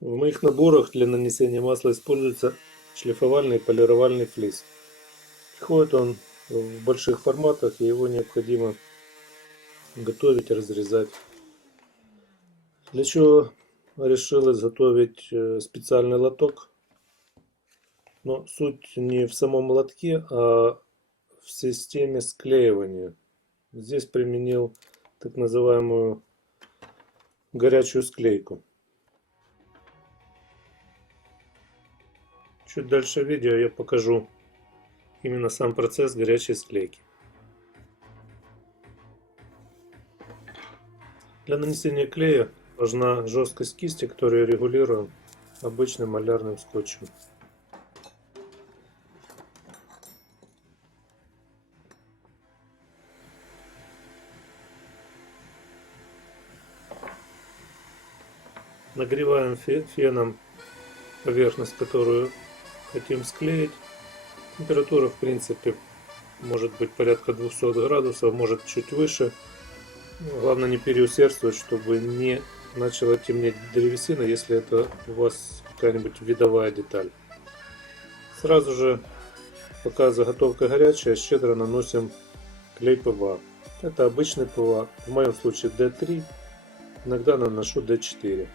В моих наборах для нанесения масла используется шлифовальный и полировальный флис. Приходит он в больших форматах, и его необходимо готовить, разрезать. Для чего решил изготовить специальный лоток. Но суть не в самом лотке, а в системе склеивания. Здесь применил так называемую горячую склейку. Чуть дальше в видео я покажу именно сам процесс горячей склейки. Для нанесения клея важна жесткость кисти, которую регулируем обычным малярным скотчем. Нагреваем феном поверхность, которую хотим склеить. Температура, в принципе, может быть порядка 200 градусов, может чуть выше. Главное не переусердствовать, чтобы не начала темнеть древесина, если это у вас какая-нибудь видовая деталь. Сразу же, пока заготовка горячая, щедро наносим клей ПВА. Это обычный ПВА, в моем случае D3, иногда наношу D4.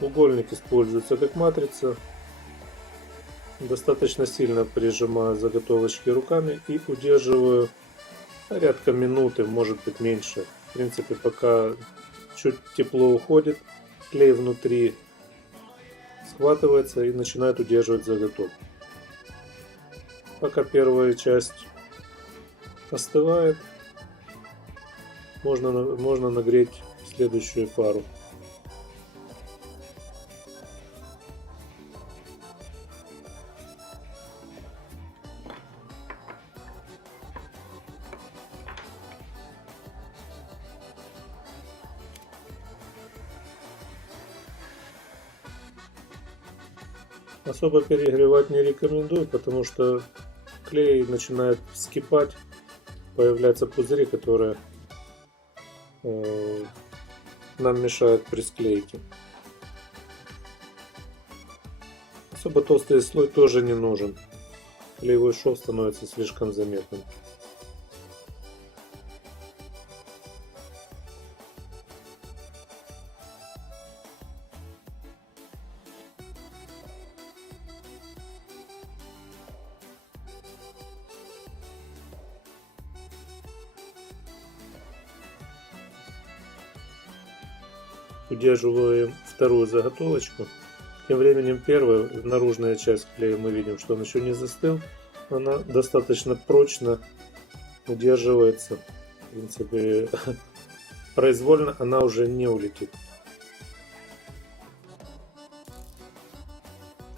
Угольник используется как матрица. Достаточно сильно прижимаю заготовочки руками и удерживаю порядка минуты, может быть меньше. В принципе, пока чуть тепло уходит, клей внутри схватывается и начинает удерживать заготовку. Пока первая часть остывает, можно нагреть следующую пару. Особо перегревать не рекомендую, потому что клей начинает вскипать, появляются пузыри, которые нам мешают при склейке. Особо толстый слой тоже не нужен, клеевой шов становится слишком заметным. Удерживаем вторую заготовочку. Тем временем первая, наружная часть клея, мы видим, что он еще не застыл. Она достаточно прочно удерживается. В принципе, произвольно она уже не улетит.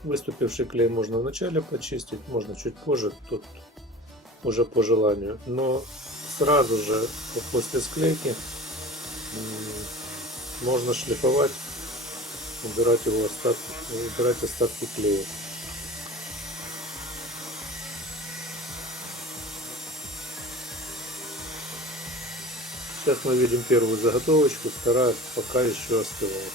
Выступивший клей можно вначале почистить, можно чуть позже, тут уже по желанию. Но сразу же после склейки можно шлифовать, убирать остатки клея. Сейчас мы видим первую заготовочку, вторая пока еще остывает.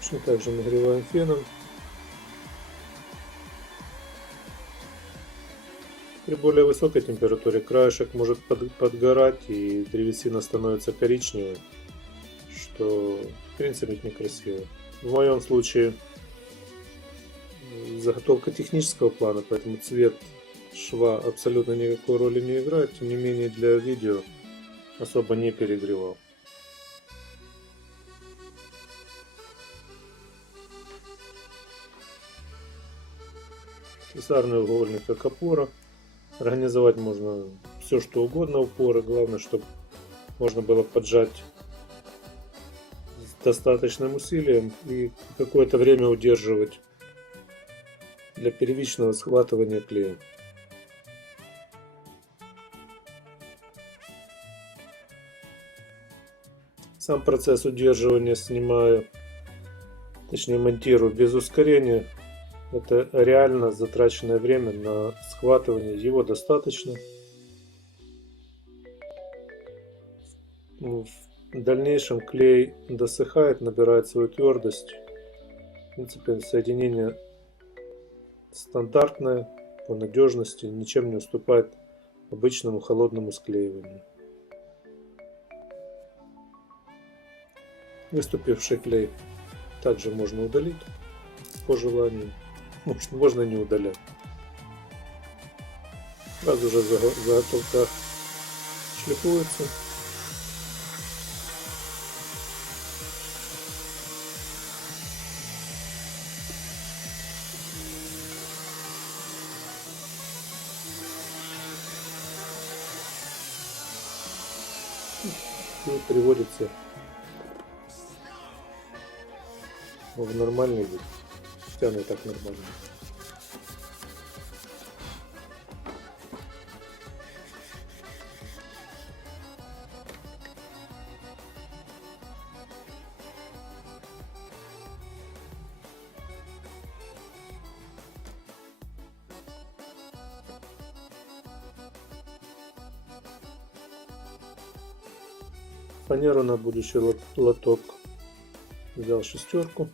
Точно так же нагреваем феном. При более высокой температуре краешек может подгорать и древесина становится коричневой, что в принципе некрасиво. В моем случае заготовка технического плана, поэтому цвет шва абсолютно никакой роли не играет. Тем не менее, для видео особо не перегревал. Слесарный угольник как опора. Организовать можно все что угодно упоры, главное, чтобы можно было поджать с достаточным усилием и какое-то время удерживать для первичного схватывания клея. Сам процесс удерживания снимаю, точнее монтирую без ускорения. Это реально затраченное время на схватывание, его достаточно. В дальнейшем клей досыхает, набирает свою твердость. В принципе, соединение стандартное по надежности, ничем не уступает обычному холодному склеиванию. Выступивший клей также можно удалить по желанию. Можно не удалять. Сразу же заготовка шлифуется. И приводится в нормальный вид. Хотя оно и так нормально. Фанеру на будущий лоток взял шестерку,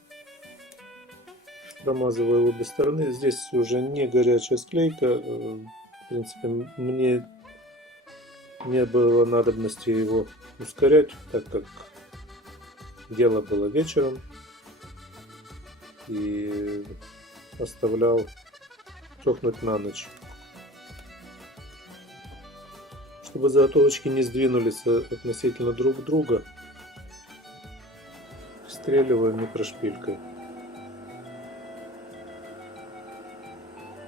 промазываю обе стороны. Здесь уже не горячая склейка. В принципе, мне не было надобности его ускорять, так как дело было вечером, и оставлял сохнуть на ночь. Чтобы заготовочки не сдвинулись относительно друг друга, пристреливаю микрошпилькой.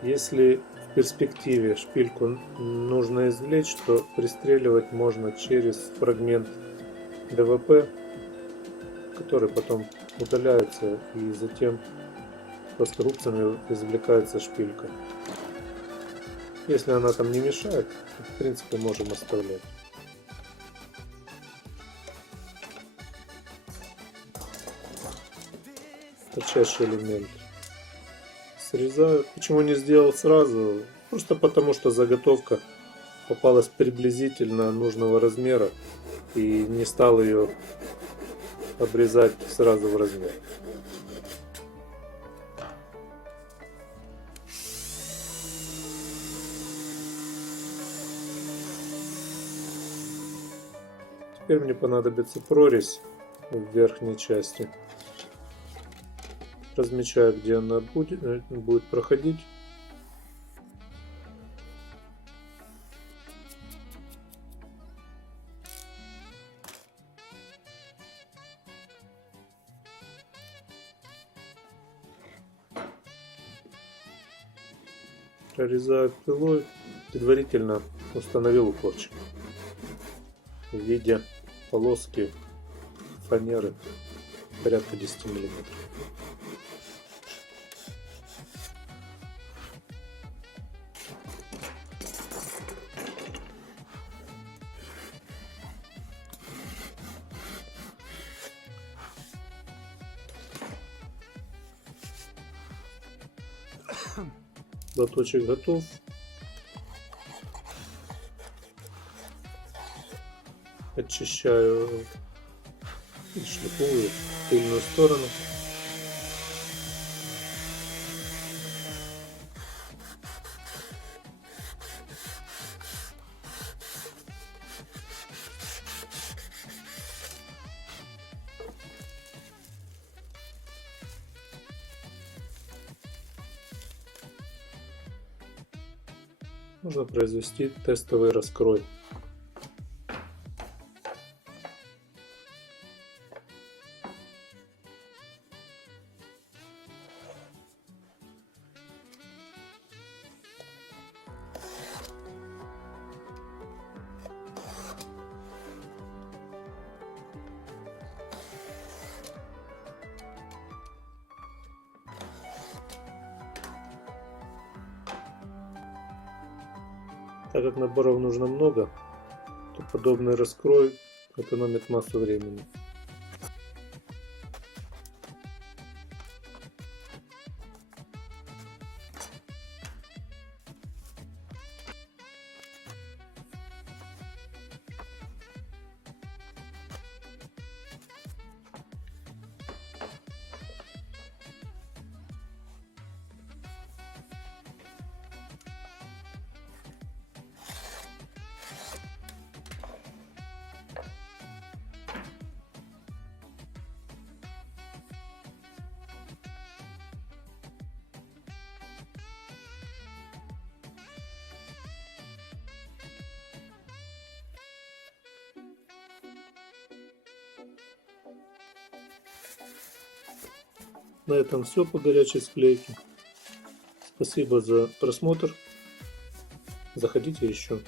Если в перспективе шпильку нужно извлечь, то пристреливать можно через фрагмент ДВП, который потом удаляется, и затем плоскогубцами извлекается шпилька. Если она там не мешает, в принципе можем оставлять. Торчащий элемент срезаю. Почему не сделал сразу? Просто потому, что заготовка попалась приблизительно нужного размера и не стал ее обрезать сразу в размер. Теперь мне понадобится прорезь в верхней части. Размечаю, где она будет проходить. Прорезаю пилой, предварительно установил упорчик в виде полоски фанеры порядка 10 миллиметров. Лоточек готов. Очищаю и шлифую тыльную сторону. Можно произвести тестовый раскрой. Так как наборов нужно много, то подобный раскрой экономит массу времени. На этом все по горячей склейке. Спасибо за просмотр. Заходите еще.